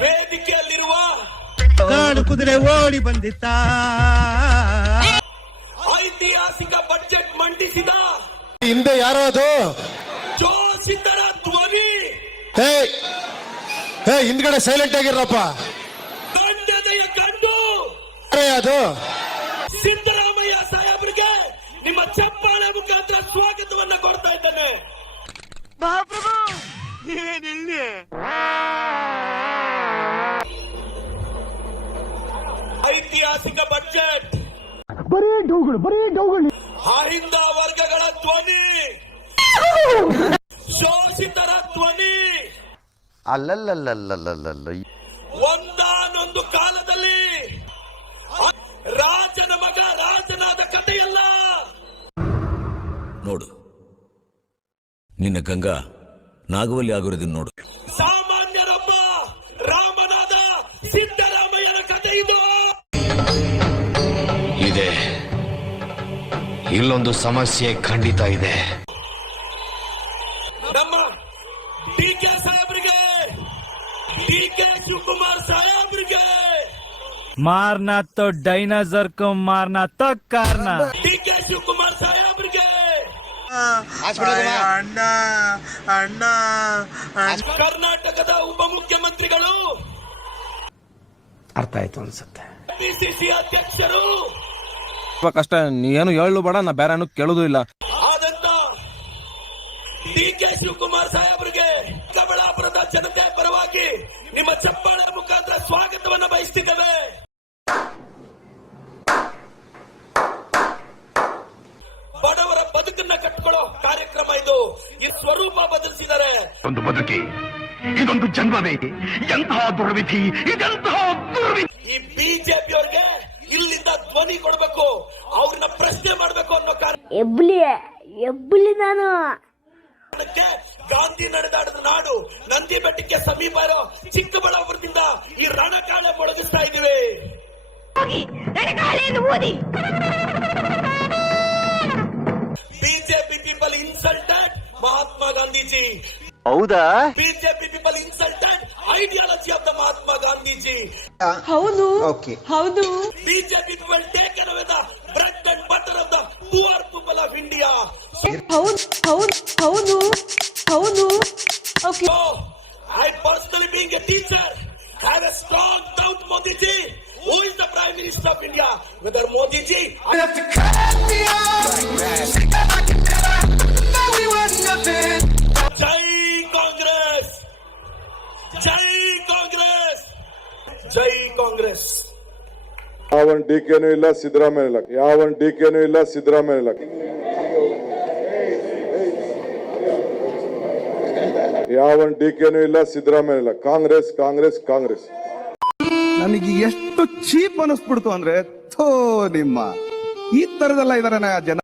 ವೇದಿಕೆಯಲ್ಲಿರುವ ಕಾಡು ಕುದುರೆ ಓಡಿ ಬಂದಿತ್ತ ಐತಿಹಾಸಿಕ ಬಜೆಟ್ ಮಂಡಿಸಿದ ಹಿಂದೆ ಯಾರೋ ಅದು ಜೋಶಿತರ ಧ್ವನಿ. ಹಿಂದ್ಗಡೆ ಸೈಲೆಂಟ್ ಆಗಿರಪ್ಪ. ಗಂಡದೆಯ ಗಂಡು ಅದು ಸಿದ್ದರಾಮಯ್ಯ ಸಾಹೇಬರಿಗೆ ನಿಮ್ಮ ಚಪ್ಪಾಳೆ ಮುಖಾಂತರ ಸ್ವಾಗತವನ್ನ ಕೊಡ್ತಾ ಇದ್ದೇನೆ. ಐತಿಹಾಸಿಕ ಬಜೆಟ್, ಅಹಿಂದ ವರ್ಗಗಳ ಧ್ವನಿ, ಶೋಷಿತರ ಧ್ವನಿ. ಅಲ್ಲಲ್ಲಲ್ಲಲ್ಲಲ್ಲಲ್ಲ, ಒಂದಾನೊಂದು ಕಾಲದಲ್ಲಿ ರಾಜನ ಮಗ ರಾಜನಾದ ಕಥೆಯಲ್ಲ. ನೋಡು, ನಿನ್ನ ಗಂಗಾ ನಾಗವಲ್ಲಿ ಆಗಿರೋದನ್ನ ನೋಡು. ಸಾಮಾನ್ಯರೊಬ್ಬ ರಾಮನಾದ ಸಿದ್ದರಾಮಯ್ಯನ ಕಥೆ ಇದು. ಇದೆ, ಇಲ್ಲೊಂದು ಸಮಸ್ಯೆ ಖಂಡಿತ ಇದೆ. ನಮ್ಮ ಡಿ.ಕೆ. ಸಾಹೇಬ್ರಿಗೆ, ಡಿ.ಕೆ. ಶಿವಕುಮಾರ್ ಸಾಹೇಬ್ರಿಗೆ, मारना तो डायनासोर को मारना तो करना. ಡಿ.ಕೆ. ಶಿವಕುಮಾರ್ ಸಾಹೇಬ್ರಿಗೆ, ಕರ್ನಾಟಕದ ಉಪಮುಖ್ಯಮಂತ್ರಿಗಳು, ಅರ್ಥ ಆಯ್ತು ಅನ್ಸುತ್ತೆ. ಪಿಸಿಸಿ ಅಧ್ಯಕ್ಷರು ಕಷ್ಟ, ನೀನು ಹೇಳು ಬೇಡ, ನಾ ಬೇರೆ ಕೇಳೋದು ಇಲ್ಲ. ಆದಂತ ಡಿ.ಕೆ. ಶಿವಕುಮಾರ್ ಸಾಹೇಬ್ರಿಗೆ ಚಿಕ್ಕಬಳ್ಳಾಪುರದ ಜನತೆ ಪರವಾಗಿ ನಿಮ್ಮ ಚಪ್ಪಾಳೆ ಮುಖಾಂತರ ಸ್ವಾಗತವನ್ನ ಬಯಸ್ತಿದ್ದೇವೆ. ಬಡವರ ಬದುಕನ್ನ ಕಟ್ಟಿಕೊಳ್ಳೋ ಕಾರ್ಯಕ್ರಮ ಇದು. ಈ ಸ್ವರೂಪ ಬದಲಿಸಿದರೆ ಒಂದು ಬದುಕಿ, ಇದೊಂದು ಜನ್ಮವೇ, ಎಂತಹ ದುರ್ವಿಧಿ, ಇದೆಂತಹ ದುರ್ವಿಧಿ. ಈ ಬಿಜೆಪಿಯವ್ರಿಗೆ ಇಲ್ಲಿಂದ ಧ್ವನಿ ಕೊಡಬೇಕು, ಅವ್ರನ್ನ ಪ್ರಶ್ನೆ ಮಾಡಬೇಕು ಅನ್ನೋ ಎಬ್ಬಲಿ ನಾನು ಗಾಂಧಿ ನಡೆದಾಡಿದ ನಾಡು ನಂದಿ ಬೆಟ್ಟಕ್ಕೆ ಸಮೀಪ ಇರೋ ಚಿಕ್ಕಬಳ್ಳಾಪುರದಿಂದ ಈ ರಣಕಾಳೆ ಮೊಳಗಿಸ್ತಾ ಇದ್ದೀವಿ. BJP people insulted Mahatma Gandhiji. ಹೌದಾ? BJP people insulted ideology of the Mahatma Gandhiji. ಹೌದು ಹೌದು. BJP people taken away the bread and butter of the poor people of India. ಹೌದು. Okay. So, I personally being a teacher have a strong doubt, Modi ji, who is the Prime Minister of India? Whether Modi ji. Jai Congress! Jai Congress! Jai Congress! ಯಾವನ್ ಡಿ.ಕೆ.ನೂ ಇಲ್ಲ, ಸಿದ್ದರಾಮಯ್ಯ ಇಲ್ಲ. ಯಾವನ್ ಡಿ.ಕೆ.ನೂ ಇಲ್ಲ, ಸಿದ್ದರಾಮಯ್ಯ ಇಲ್ಲ. ಯಾವನ್ ಡಿ.ಕೆ.ನೂ ಇಲ್ಲ, ಸಿದ್ದರಾಮಯ್ಯ ಇಲ್ಲ. ಕಾಂಗ್ರೆಸ್ ಕಾಂಗ್ರೆಸ್ ಕಾಂಗ್ರೆಸ್. ನನಗೆ ಎಷ್ಟು ಚೀಪ್ ಅನಿಸ್ಬಿಡ್ತು ಅಂದ್ರೆ, ಥೋ ನಿಮ್ಮ ಈ ತರದೆಲ್ಲ ಇದಾರೆ ಜನ.